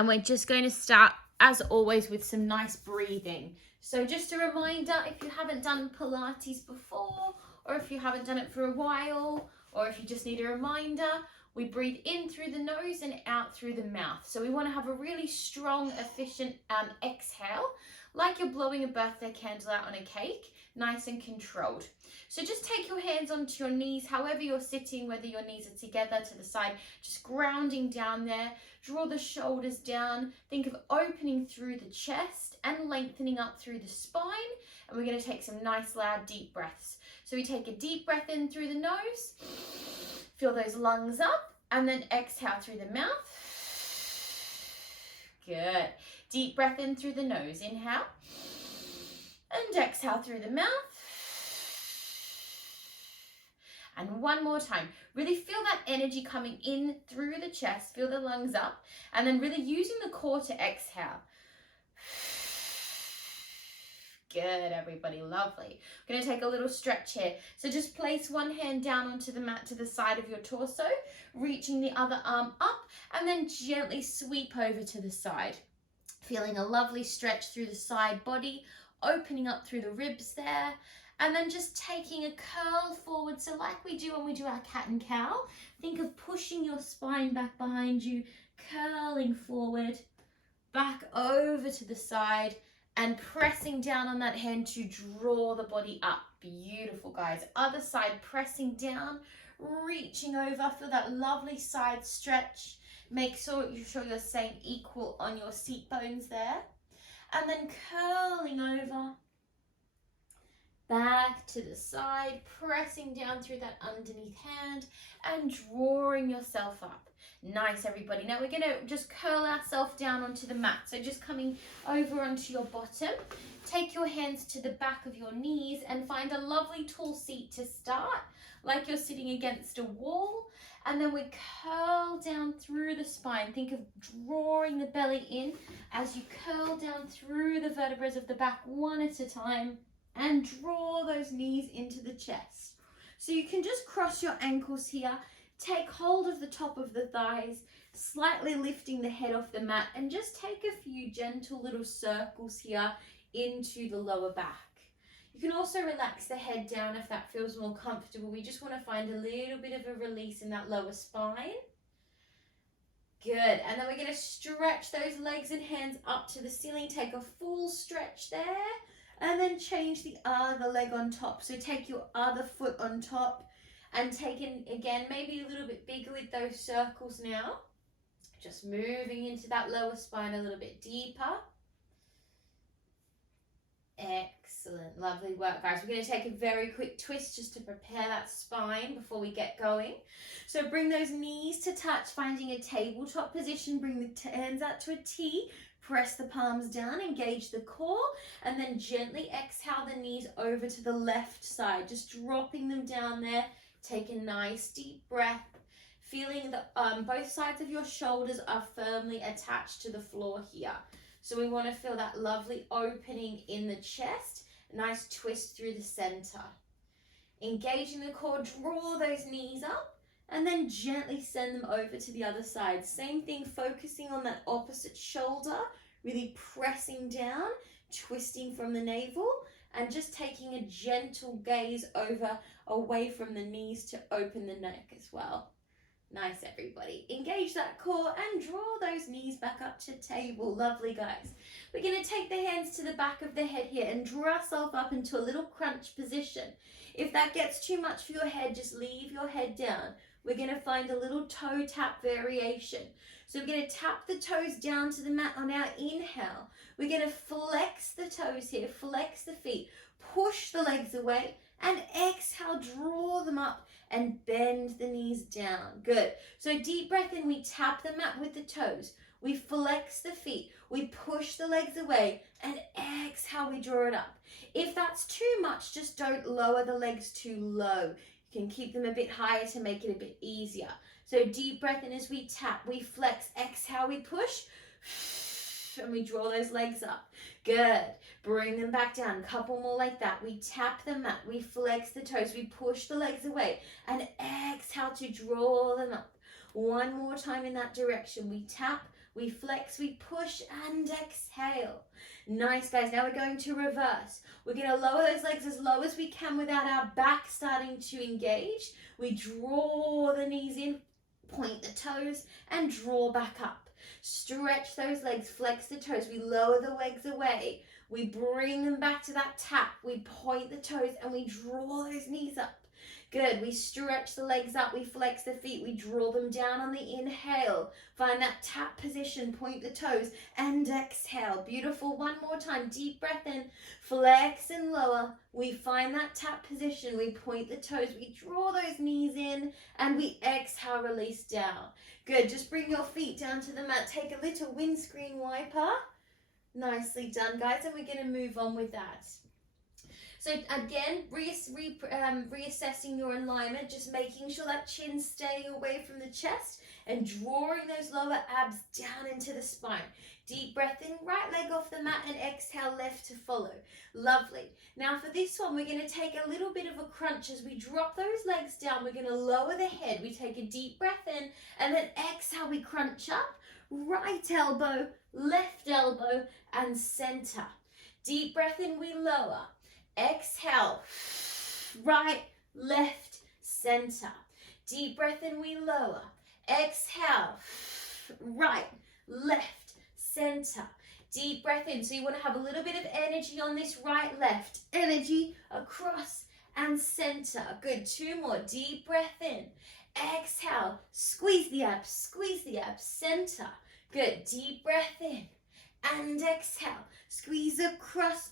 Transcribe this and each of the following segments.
And we're just going to start, as always, with some nice breathing. So just a reminder, if you haven't done Pilates before, or if you haven't done it for a while, or if you just need a reminder, we breathe in through the nose and out through the mouth. So we want to have a really strong, efficient exhale, like you're blowing a birthday candle out on a cake, nice and controlled. So just take your hands onto your knees, however you're sitting, whether your knees are together to the side, just grounding down there. Draw the shoulders down. Think of opening through the chest and lengthening up through the spine. And we're going to take some nice, loud, deep breaths. So we take a deep breath in through the nose, feel those lungs up, and then exhale through the mouth. Good. Deep breath in through the nose. Inhale. And exhale through the mouth. And one more time. Really feel that energy coming in through the chest. Feel the lungs up. And then really using the core to exhale. Good, everybody. Lovely. We're going to take a little stretch here. So just place one hand down onto the mat to the side of your torso, reaching the other arm up, and then gently sweep over to the side. Feeling a lovely stretch through the side body, opening up through the ribs there, and then just taking a curl forward. So like we do when we do our cat and cow, think of pushing your spine back behind you, curling forward, back over to the side, and pressing down on that hand to draw the body up. Beautiful, guys. Other side, pressing down, reaching over. Feel that lovely side stretch. Make sure you're staying equal on your seat bones there. And then curling over, back to the side, pressing down through that underneath hand and drawing yourself up. Nice, everybody. Now we're going to just curl ourselves down onto the mat. So just coming over onto your bottom, take your hands to the back of your knees and find a lovely tall seat to start, like you're sitting against a wall. And then we curl down through the spine. Think of drawing the belly in as you curl down through the vertebrae of the back one at a time and draw those knees into the chest. So you can just cross your ankles here. Take hold of the top of the thighs, slightly lifting the head off the mat, and just take a few gentle little circles here into the lower back. You can also relax the head down if that feels more comfortable. We just want to find a little bit of a release in that lower spine. Good. And then we're going to stretch those legs and hands up to the ceiling. Take a full stretch there, and then change the other leg on top. So take your other foot on top. And taking, again, maybe a little bit bigger with those circles now. Just moving into that lower spine a little bit deeper. Excellent. Lovely work, guys. We're going to take a very quick twist just to prepare that spine before we get going. So bring those knees to touch, finding a tabletop position. Bring the hands out to a T. Press the palms down, engage the core, and then gently exhale the knees over to the left side. Just dropping them down there. Take a nice deep breath, feeling that both sides of your shoulders are firmly attached to the floor here. So we want to feel that lovely opening in the chest, a nice twist through the center. Engaging the core, draw those knees up, and then gently send them over to the other side. Same thing, focusing on that opposite shoulder, really pressing down, twisting from the navel, and just taking a gentle gaze over, away from the knees to open the neck as well. Nice, everybody. Engage that core and draw those knees back up to table. Lovely, guys. We're going to take the hands to the back of the head here and draw ourselves up into a little crunch position. If that gets too much for your head, just leave your head down. We're going to find a little toe tap variation. So we're going to tap the toes down to the mat on our inhale. We're going to flex the toes here, flex the feet, push the legs away, and exhale, draw them up and bend the knees down. Good. So deep breath in, we tap the mat with the toes. We flex the feet. We push the legs away, and exhale, we draw it up. If that's too much, just don't lower the legs too low. You can keep them a bit higher to make it a bit easier. So deep breath in as we tap, we flex, exhale, we push, and we draw those legs up. Good. Bring them back down. Couple more like that. We tap the mat. We flex the toes. We push the legs away. And exhale to draw them up. One more time in that direction. We tap. we flex, we push, and exhale. Nice, guys. Now we're going to reverse. We're going to lower those legs as low as we can without our back starting to engage. We draw the knees in, point the toes, and draw back up. Stretch those legs, flex the toes. We lower the legs away. We bring them back to that tap. We point the toes and we draw those knees up. Good. We stretch the legs up. We flex the feet. We draw them down on the inhale. Find that tap position. Point the toes and exhale. Beautiful. One more time. Deep breath in. Flex and lower. We find that tap position. We point the toes. We draw those knees in and we exhale. Release down. Good. Just bring your feet down to the mat. Take a little windscreen wiper. Nicely done, guys. And we're going to move on with that. So again, reassessing your alignment, just making sure that chin's staying away from the chest and drawing those lower abs down into the spine. Deep breath in, right leg off the mat and exhale, left to follow. Lovely. Now for this one, we're going to take a little bit of a crunch as we drop those legs down. We're going to lower the head. We take a deep breath in and then exhale, we crunch up. Right elbow, left elbow, and center. Deep breath in, we lower. Exhale, right, left, center. Deep breath in, we lower. Exhale, right, left, center. Deep breath in. So you want to have a little bit of energy on this right, left. Energy across and center. Good. Two more. Deep breath in. Exhale. Squeeze the abs, center. Good. Deep breath in. And exhale. Squeeze across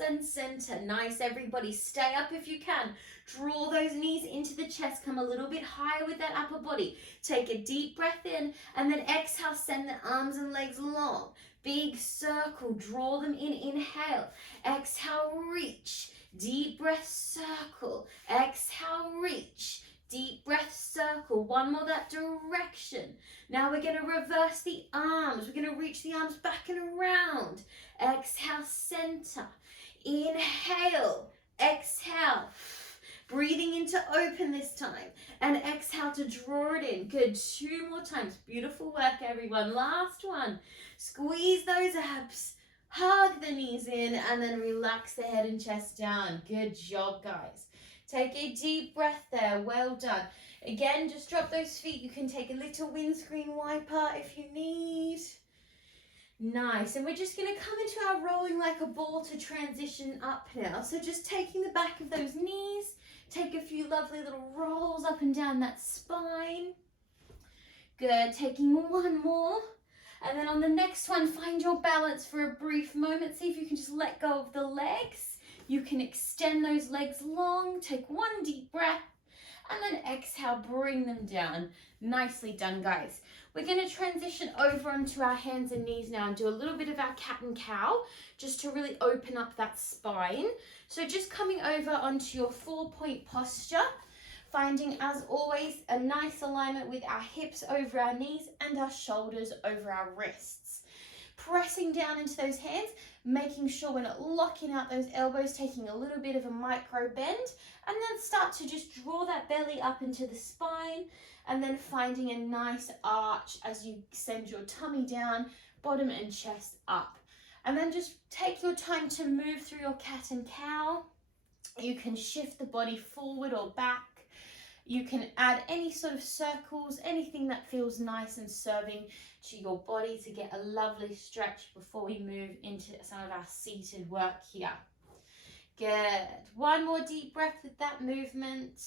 and center. Nice, everybody. Stay up if you can. Draw those knees into the chest. Come a little bit higher with that upper body. Take a deep breath in and then exhale. Send the arms and legs long. Big circle. Draw them in. Inhale. Exhale, reach. Deep breath, circle. Exhale, reach. Deep breath, circle. One more that direction. Now we're going to reverse the arms. We're going to reach the arms back and around. Exhale, center. Inhale. Exhale. Breathing in to open this time. And exhale to draw it in. Good. Two more times. Beautiful work, everyone. Last one. Squeeze those abs. Hug the knees in and then relax the head and chest down. Good job, guys. Take a deep breath there. Well done. Again, just drop those feet. You can take a little windscreen wiper if you need. Nice. And we're just going to come into our rolling like a ball to transition up now. So just taking the back of those knees. Take a few lovely little rolls up and down that spine. Good. Taking one more. And then on the next one, find your balance for a brief moment. See if you can just let go of the legs. You can extend those legs long, take one deep breath, and then exhale, bring them down. Nicely done, guys. We're going to transition over onto our hands and knees now and do a little bit of our cat and cow, just to really open up that spine. So just coming over onto your 4-point posture, finding, as always, a nice alignment with our hips over our knees and our shoulders over our wrists. Pressing down into those hands, making sure we're not locking out those elbows, taking a little bit of a micro bend, and then start to just draw that belly up into the spine, and then finding a nice arch as you send your tummy down, bottom and chest up. And then just take your time to move through your cat and cow. You can shift the body forward or back. You can add any sort of circles, anything that feels nice and serving to your body to get a lovely stretch before we move into some of our seated work here. Good. One more deep breath with that movement.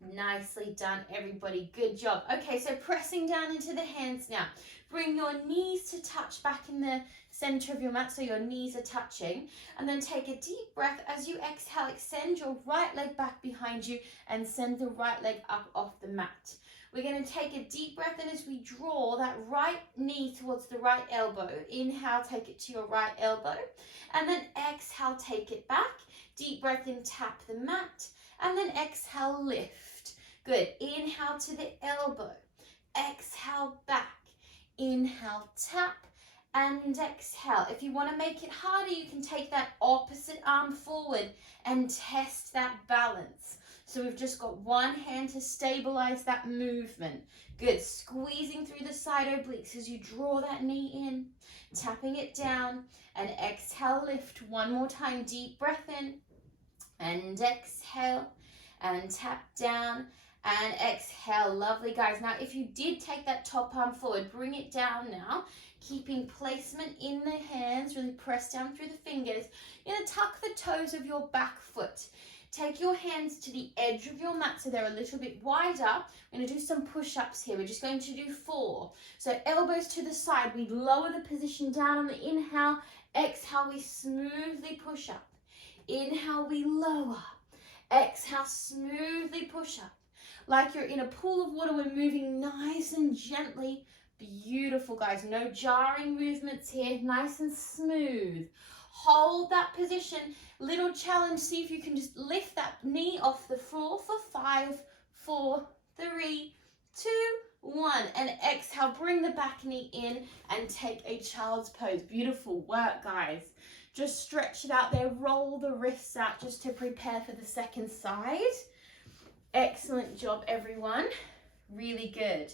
Nicely done, everybody. Good job. Okay, so pressing down into the hands now. Bring your knees to touch back in the center of your mat, so your knees are touching. And then take a deep breath. As you exhale, extend your right leg back behind you and send the right leg up off the mat. We're going to take a deep breath in as we draw that right knee towards the right elbow. Inhale, take it to your right elbow. And then exhale, take it back. Deep breath in, tap the mat. And then exhale, lift. Good. Inhale to the elbow. Exhale, back. Inhale, tap. And exhale. If you want to make it harder, you can take that opposite arm forward and test that balance. So we've just got one hand to stabilize that movement. Good, squeezing through the side obliques as you draw that knee in, tapping it down, and exhale, lift one more time. Deep breath in, and exhale, and tap down, and exhale. Lovely, guys. Now, if you did take that top arm forward, bring it down now, keeping placement in the hands, really press down through the fingers. You're going to tuck the toes of your back foot. Take your hands to the edge of your mat so they're a little bit wider. We're going to do some push-ups here. We're just going to do 4. So elbows to the side. We lower the position down on the inhale. Exhale, we smoothly push up. Inhale, we lower. Exhale, smoothly push up. Like you're in a pool of water, we're moving nice and gently. Beautiful, guys. No jarring movements here. Nice and smooth. Hold that position. Little challenge. See if you can just lift that knee off the floor for 5, 4, 3, 2, 1. And exhale. Bring the back knee in and take a child's pose. Beautiful work, guys. Just stretch it out there. Roll the wrists out just to prepare for the second side. Excellent job, everyone. Really good.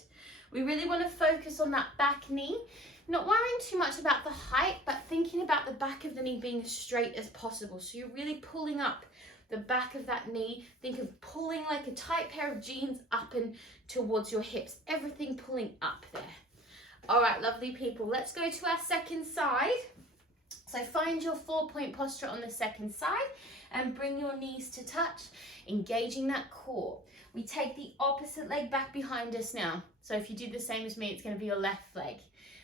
We really want to focus on that back knee. Not worrying too much about the height, but thinking about the back of the knee being as straight as possible. So you're really pulling up the back of that knee. Think of pulling like a tight pair of jeans up and towards your hips. Everything pulling up there. All right, lovely people. Let's go to our second side. So find your 4-point posture on the second side and bring your knees to touch, engaging that core. We take the opposite leg back behind us now. So if you do the same as me, it's going to be your left leg.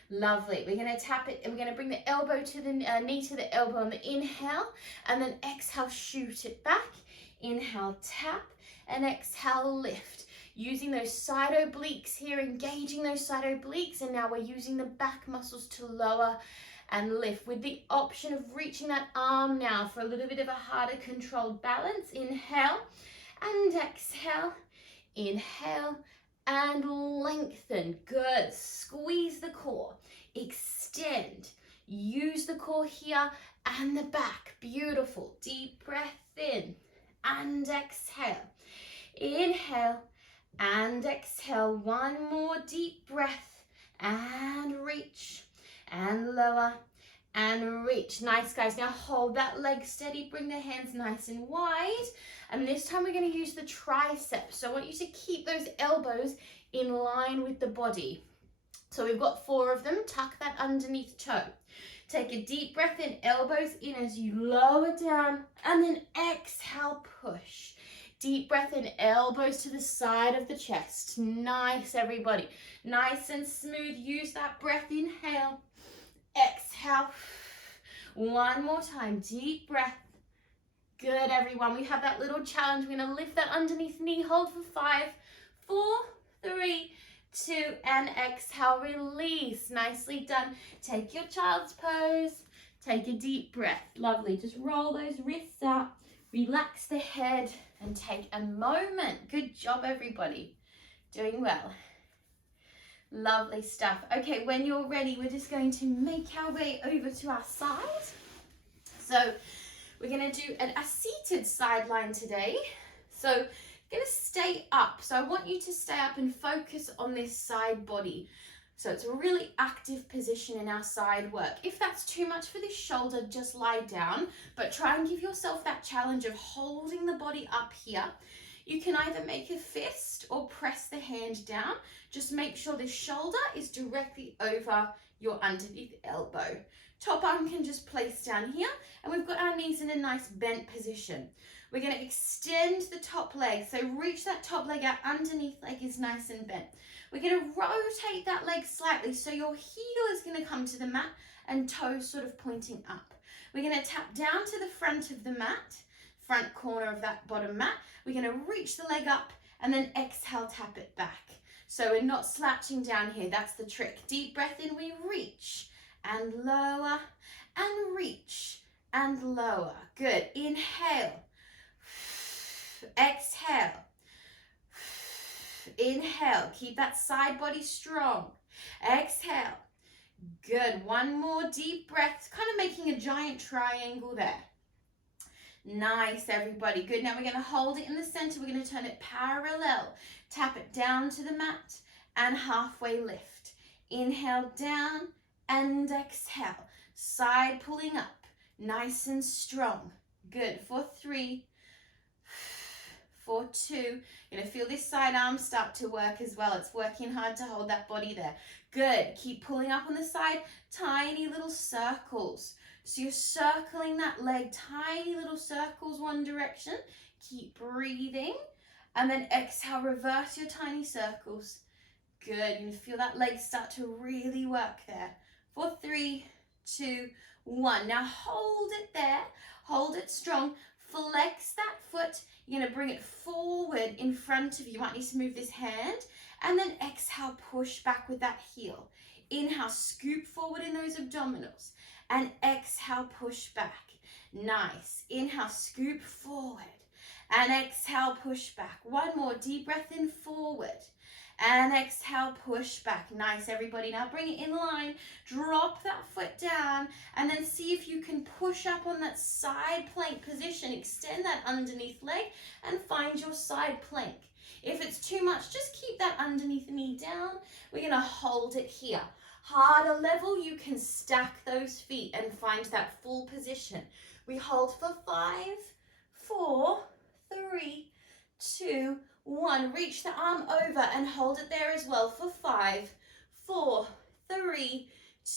Lovely. We're going to tap it and we're going to bring the elbow to the knee to the elbow on the inhale, and then exhale, shoot it back. Inhale, tap, and exhale, lift. Using those side obliques here, engaging those side obliques, and now we're using the back muscles to lower and lift with the option of reaching that arm now for a little bit of a harder controlled balance. Inhale and exhale. Inhale and lengthen. Good. Squeeze the core. Extend. Use the core here and the back. Beautiful. Deep breath in and exhale. Inhale and exhale. One more deep breath and reach and lower and reach. Nice, guys. Now hold that leg steady. Bring the hands nice and wide. And this time we're going to use the triceps. So I want you to keep those elbows in line with the body. So we've got 4 of them. Tuck that underneath toe. Take a deep breath in, elbows in as you lower down, and then exhale, push. Deep breath in, elbows to the side of the chest. Nice, everybody. Nice and smooth. Use that breath. Inhale. Exhale. One more time. Deep breath. Good, everyone. We have that little challenge. We're going to lift that underneath knee. Hold for 5, 4, 3, 2, and exhale. Release. Nicely done. Take your child's pose. Take a deep breath. Lovely. Just roll those wrists out. Relax the head and take a moment. Good job, everybody. Doing well. Lovely stuff. Okay, when you're ready, we're just going to make our way over to our side. So we're going to do a seated sideline today. So you're going to stay up. So I want you to stay up and focus on this side body. So it's a really active position in our side work. If that's too much for this shoulder, just lie down, but try and give yourself that challenge of holding the body up here. You can either make a fist or press the hand down. Just make sure the shoulder is directly over your underneath elbow. Top arm can just place down here, and we've got our knees in a nice bent position. We're going to extend the top leg, so reach that top leg out, underneath leg is nice and bent. We're going to rotate that leg slightly, so your heel is going to come to the mat and toes sort of pointing up. We're going to tap down to the front of the mat, front corner of that bottom mat. We're going to reach the leg up and then exhale, tap it back. So we're not slouching down here. That's the trick. Deep breath in, we reach and lower and reach and lower. Good. Inhale. Exhale. Inhale. Keep that side body strong. Exhale. Good. One more deep breath. Kind of making a giant triangle there. Nice, everybody. Good. Now we're going to hold it in the center. We're going to turn it parallel. Tap it down to the mat and halfway lift. Inhale down and exhale. Side pulling up. Nice and strong. Good. For 3, for 2. You're going to feel this side arm start to work as well. It's working hard to hold that body there. Good. Keep pulling up on the side. Tiny little circles. So you're circling that leg, tiny little circles one direction. Keep breathing. And then exhale, reverse your tiny circles. Good. You're going to feel that leg start to really work there. For 3, 2, 1. Now hold it there. Hold it strong. Flex that foot. You're going to bring it forward in front of you. You might need to move this hand. And then exhale, push back with that heel. Inhale, scoop forward in those abdominals. And exhale, push back. Nice. Inhale, scoop forward. And exhale, push back. One more. Deep breath in, forward. And exhale, push back. Nice, everybody. Now bring it in line. Drop that foot down. And then see if you can push up on that side plank position. Extend that underneath leg and find your side plank. If it's too much, just keep that underneath knee down. We're going to hold it here. Harder level, you can stack those feet and find that full position. We hold for 5, 4, 3, 2, 1. Reach the arm over and hold it there as well for 5, 4, 3,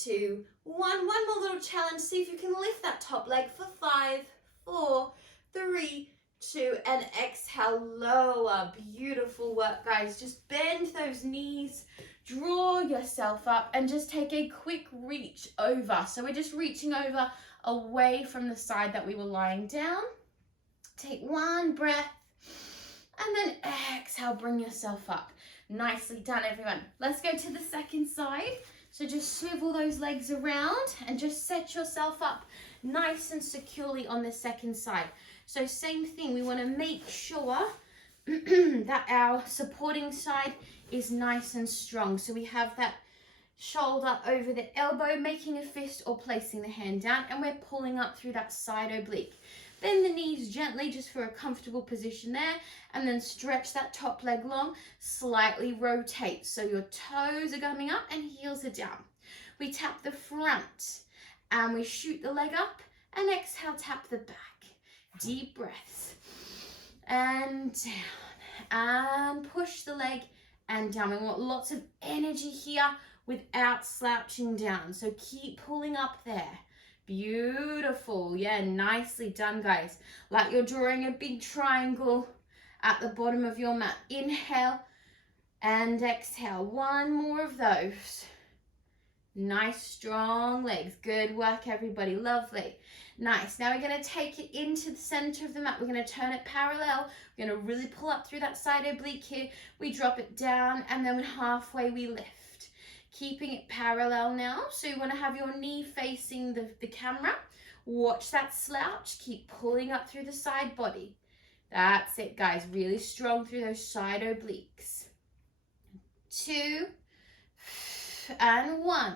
2, 1. One more little challenge. See if you can lift that top leg for 5, 4, 3, 2, and exhale, lower. Beautiful work, guys. Just bend those knees. Draw yourself up and just take a quick reach over. So we're just reaching over away from the side that we were lying down. Take one breath and then exhale, bring yourself up. Nicely done, everyone. Let's go to the second side. So just swivel those legs around and just set yourself up nice and securely on the second side. So same thing, we want to make sure that our supporting side is nice and strong. So we have that shoulder over the elbow, making a fist or placing the hand down, and we're pulling up through that side oblique. Bend the knees gently just for a comfortable position there, and then stretch that top leg long, slightly rotate. So your toes are coming up and heels are down. We tap the front and we shoot the leg up and exhale, tap the back. Deep breaths and down and push the leg and down. We want lots of energy here without slouching down. So keep pulling up there. Beautiful. Yeah, nicely done, guys. Like you're drawing a big triangle at the bottom of your mat. Inhale and exhale. One more of those. Nice, strong legs. Good work, everybody. Lovely. Nice. Now we're going to take it into the center of the mat. We're going to turn it parallel. We're going to really pull up through that side oblique here. We drop it down and then halfway we lift. Keeping it parallel now. So you want to have your knee facing the camera. Watch that slouch. Keep pulling up through the side body. That's it, guys. Really strong through those side obliques. 2 and 1.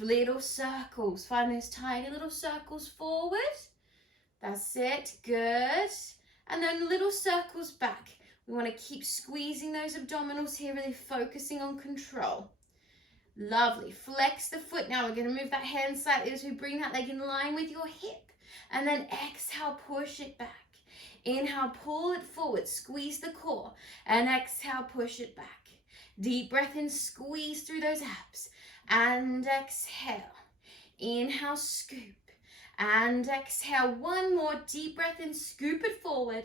Little circles. Find those tiny little circles forward. That's it. Good. And then little circles back. We want to keep squeezing those abdominals here, really focusing on control. Lovely. Flex the foot. Now we're going to move that hand slightly as we bring that leg in line with your hip. And then exhale, push it back. Inhale, pull it forward. Squeeze the core. And exhale, push it back. Deep breath in, squeeze through those abs. And exhale. Inhale, scoop. And exhale. One more deep breath in, scoop it forward.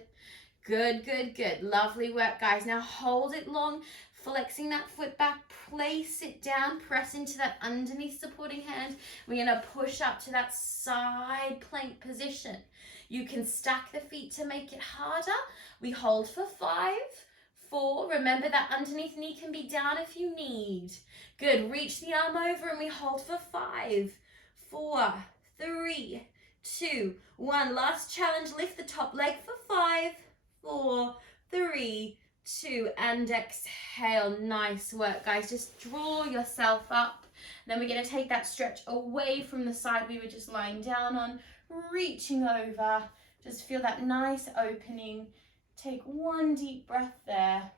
Good, good, good. Lovely work, guys. Now hold it long, flexing that foot back, place it down, press into that underneath supporting hand. We're going to push up to that side plank position. You can stack the feet to make it harder. We hold for 5, 4. Remember that underneath knee can be down if you need. Good. Reach the arm over and we hold for 5, 4, 3, 2, 1. Last challenge. Lift the top leg for 5, 4, 3, 2, and exhale. Nice work, guys. Just draw yourself up. Then we're going to take that stretch away from the side we were just lying down on, reaching over, Just feel that nice opening. Take one deep breath there.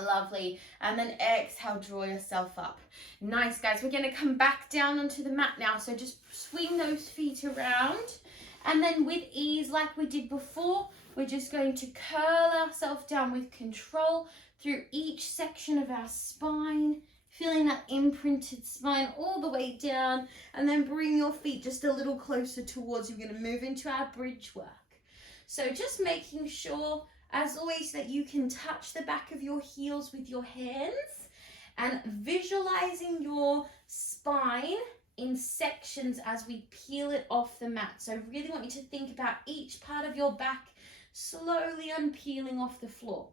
Lovely. And then exhale, draw yourself up. Nice, guys. We're going to come back down onto the mat now. So just swing those feet around. And then with ease, like we did before, we're just going to curl ourselves down with control through each section of our spine. Feeling that imprinted spine all the way down. And then bring your feet just a little closer towards you. We're going to move into our bridge work. So just making sure, as always, that you can touch the back of your heels with your hands and visualizing your spine in sections as we peel it off the mat. So I really want you to think about each part of your back slowly unpeeling off the floor.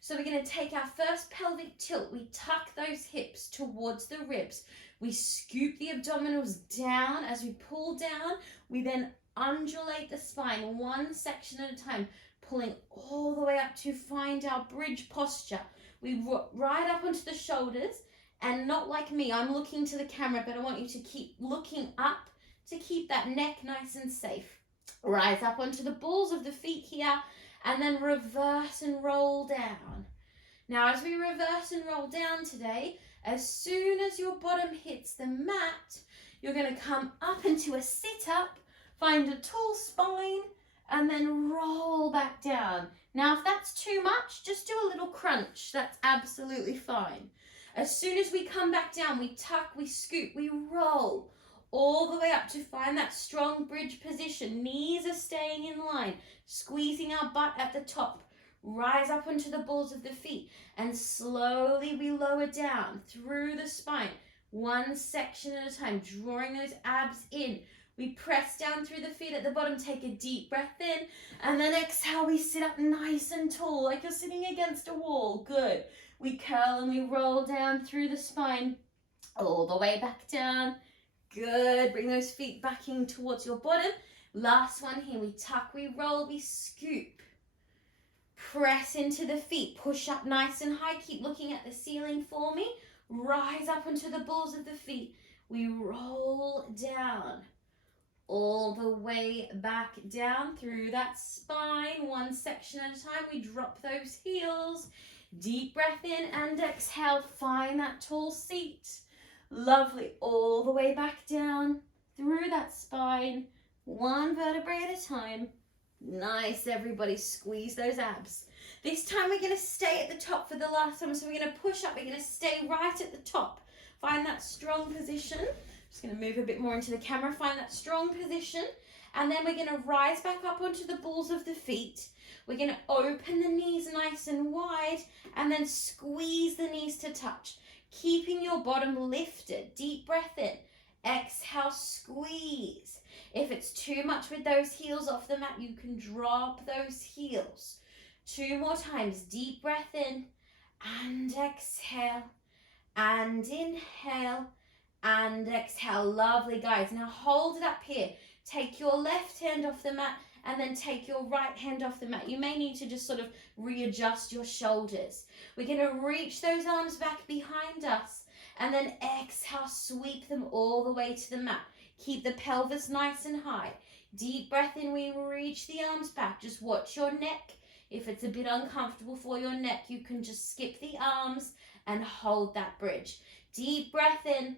So we're going to take our first pelvic tilt. We tuck those hips towards the ribs. We scoop the abdominals down. As we pull down, we then undulate the spine one section at a time, pulling all the way up to find our bridge posture. We right up onto the shoulders, and not like me, I'm looking to the camera, but I want you to keep looking up to keep that neck nice and safe. Rise up onto the balls of the feet here, and then reverse and roll down. Now, as we reverse and roll down today, as soon as your bottom hits the mat, you're going to come up into a sit-up, find a tall spine, and then roll back down. Now, if that's too much, just do a little crunch. That's absolutely fine. As soon as we come back down, we tuck, we scoop, we roll all the way up to find that strong bridge position. Knees are staying in line, squeezing our butt at the top. Rise up onto the balls of the feet, and slowly we lower down through the spine, one section at a time, drawing those abs in. We press down through the feet at the bottom, take a deep breath in, and then exhale, we sit up nice and tall, like you're sitting against a wall. Good. We curl and we roll down through the spine, all the way back down. Good. Bring those feet back in towards your bottom. Last one here. We tuck, we roll, we scoop. Press into the feet. Push up nice and high. Keep looking at the ceiling for me. Rise up onto the balls of the feet. We roll down. All the way back down through that spine, one section at a time. We drop those heels. Deep breath in and exhale. Find that tall seat. Lovely. All the way back down through that spine, one vertebrae at a time. Nice, everybody. Squeeze those abs. This time we're going to stay at the top for the last time. So we're going to push up. We're going to stay right at the top. Find that strong position. Just going to move a bit more into the camera. Find that strong position. And then we're going to rise back up onto the balls of the feet. We're going to open the knees nice and wide and then squeeze the knees to touch. Keeping your bottom lifted. Deep breath in. Exhale, squeeze. If it's too much with those heels off the mat, you can drop those heels. 2 more times. Deep breath in and exhale and inhale. And exhale. Lovely, guys. Now hold it up here. Take your left hand off the mat and then take your right hand off the mat. You may need to just sort of readjust your shoulders. We're going to reach those arms back behind us and then exhale, sweep them all the way to the mat. Keep the pelvis nice and high. Deep breath in, we reach the arms back. Just watch your neck. If it's a bit uncomfortable for your neck, you can just skip the arms and hold that bridge. Deep breath in.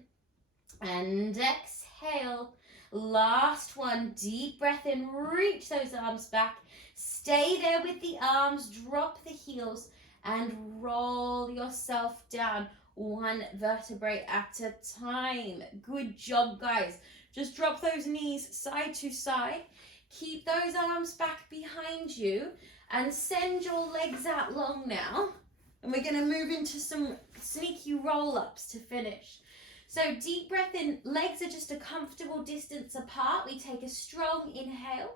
And exhale. Last one. Deep breath in. Reach those arms back. Stay there with the arms. Drop the heels and roll yourself down one vertebrae at a time. Good job, guys. Just drop those knees side to side. Keep those arms back behind you and send your legs out long now. And we're going to move into some sneaky roll-ups to finish. So deep breath in, legs are just a comfortable distance apart. We take a strong inhale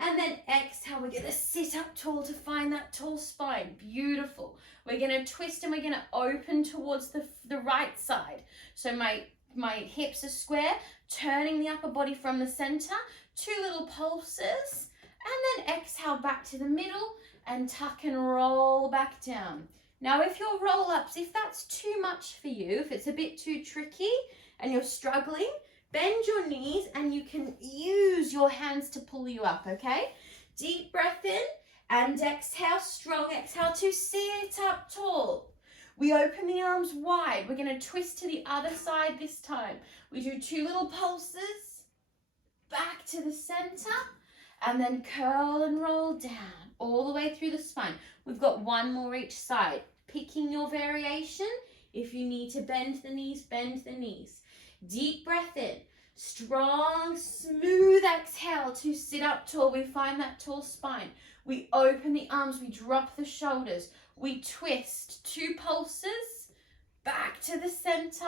and then exhale. We're going to sit up tall to find that tall spine. Beautiful. We're going to twist and we're going to open towards the right side. So my hips are square, turning the upper body from the center. 2 little pulses and then exhale back to the middle and tuck and roll back down. Now, if your roll-ups, if that's too much for you, if it's a bit too tricky and you're struggling, bend your knees and you can use your hands to pull you up, okay? Deep breath in and exhale, strong exhale to sit up tall. We open the arms wide. We're going to twist to the other side this time. We do 2 little pulses, back to the center, and then curl and roll down all the way through the spine. We've got 1 more each side. Picking your variation. If you need to bend the knees, bend the knees. Deep breath in. Strong, smooth exhale to sit up tall. We find that tall spine. We open the arms, we drop the shoulders. We twist, 2 pulses, back to the center.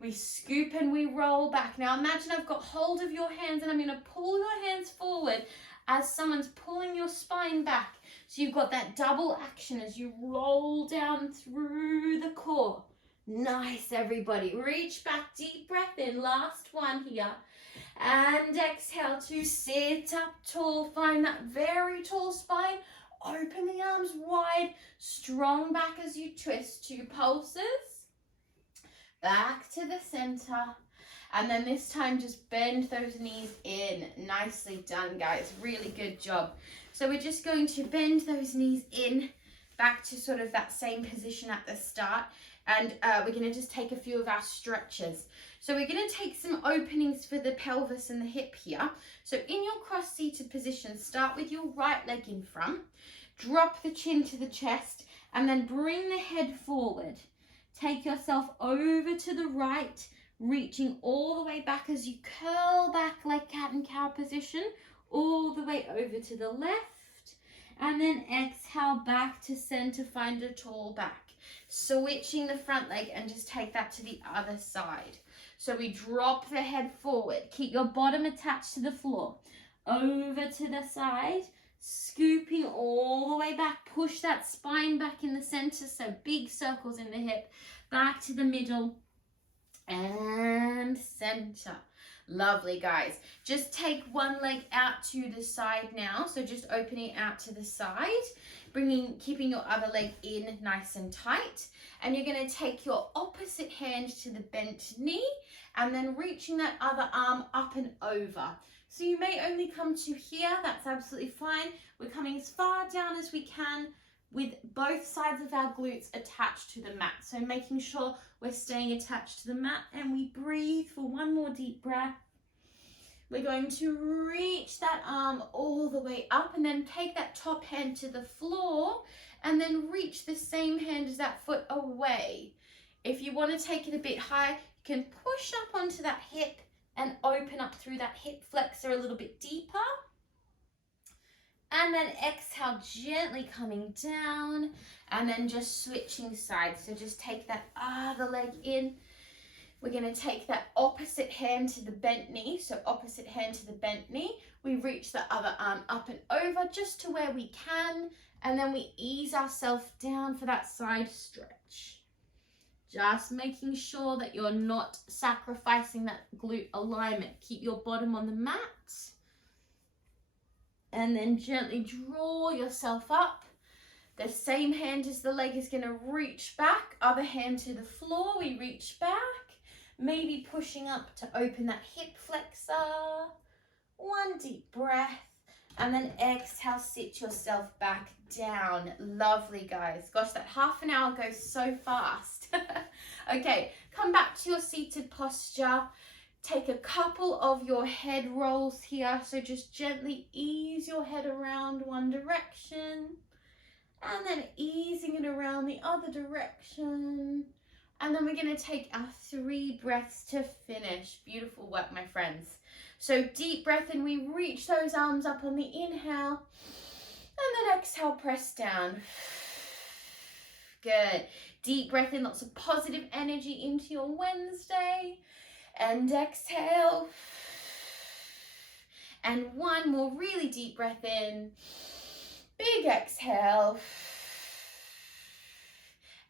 We scoop and we roll back. Now imagine I've got hold of your hands and I'm going to pull your hands forward as someone's pulling your spine back. So you've got that double action as you roll down through the core. Nice, everybody. Reach back, deep breath in. Last one here. And exhale to sit up tall. Find that very tall spine. Open the arms wide. Strong back as you twist. 2 pulses. Back to the center. And then this time just bend those knees in. Nicely done, guys. Really good job. So we're just going to bend those knees in back to sort of that same position at the start. And we're going to just take a few of our stretches. So we're going to take some openings for the pelvis and the hip here. So in your cross-seated position, start with your right leg in front. Drop the chin to the chest and then bring the head forward. Take yourself over to the right, reaching all the way back as you curl back like cat and cow position, all the way over to the left. And then exhale back to center, find a tall back. Switching the front leg and just take that to the other side. So we drop the head forward. Keep your bottom attached to the floor. Over to the side. Scooping all the way back. Push that spine back in the center. So big circles in the hip. Back to the middle. And center. Lovely, guys. Just take one leg out to the side now. So just opening out to the side. Keeping your other leg in nice and tight. And you're going to take your opposite hand to the bent knee and then reaching that other arm up and over. So you may only come to here. That's absolutely fine. We're coming as far down as we can with both sides of our glutes attached to the mat. So making sure we're staying attached to the mat, and we breathe for 1 more deep breath. We're going to reach that arm all the way up and then take that top hand to the floor and then reach the same hand as that foot away. If you want to take it a bit higher, you can push up onto that hip and open up through that hip flexor a little bit deeper. And then exhale, gently coming down and then just switching sides. So just take that other leg in. We're going to take that opposite hand to the bent knee. So opposite hand to the bent knee. We reach the other arm up and over just to where we can. And then we ease ourselves down for that side stretch. Just making sure that you're not sacrificing that glute alignment. Keep your bottom on the mat. And then gently draw yourself up. The same hand as the leg is going to reach back. Other hand to the floor. We reach back. Maybe pushing up to open that hip flexor. 1 deep breath. And then exhale, sit yourself back down. Lovely, guys. Gosh, that half an hour goes so fast. Okay, come back to your seated posture. Take a couple of your head rolls here. So just gently ease your head around one direction. And then easing it around the other direction. And then we're going to take our 3 breaths to finish. Beautiful work, my friends. So deep breath in, we reach those arms up on the inhale. And then exhale, press down. Good. Deep breath in, lots of positive energy into your Wednesday. And exhale. And 1 more really deep breath in. Big exhale.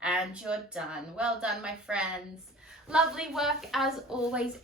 And you're done. Well done, my friends. Lovely work as always.